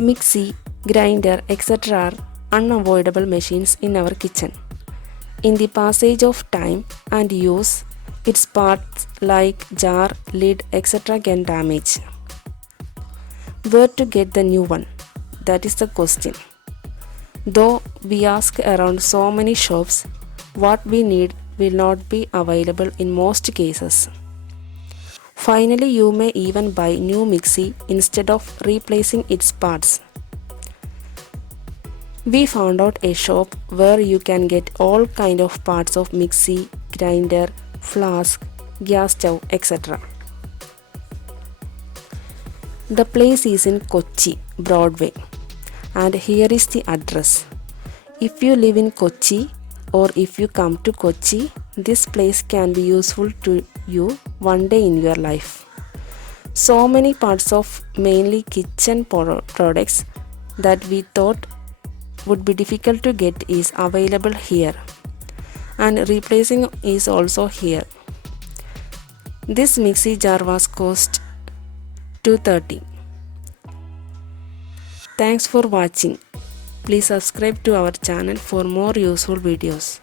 Mixie, grinder, etc. are unavoidable machines in our kitchen. In the passage of time and use, its parts like jar, lid, etc. can damage. Where to get the new one? That is the question. Though we ask around so many shops, what we need will not be available in most cases. Finally, you may even buy new mixie instead of replacing its parts. We found out a shop where you can get all kind of parts of mixie, grinder, flask, gas stove, etc. The place is in Kochi, Broadway, and here is the address. If you live in Kochi or if you come to Kochi, this place can be useful to you one day in your life. So many parts of mainly kitchen products that we thought would be difficult to get is available here, and replacing is also here. This mixie jar was cost $230. Thanks for watching. Please subscribe to our channel for more useful videos.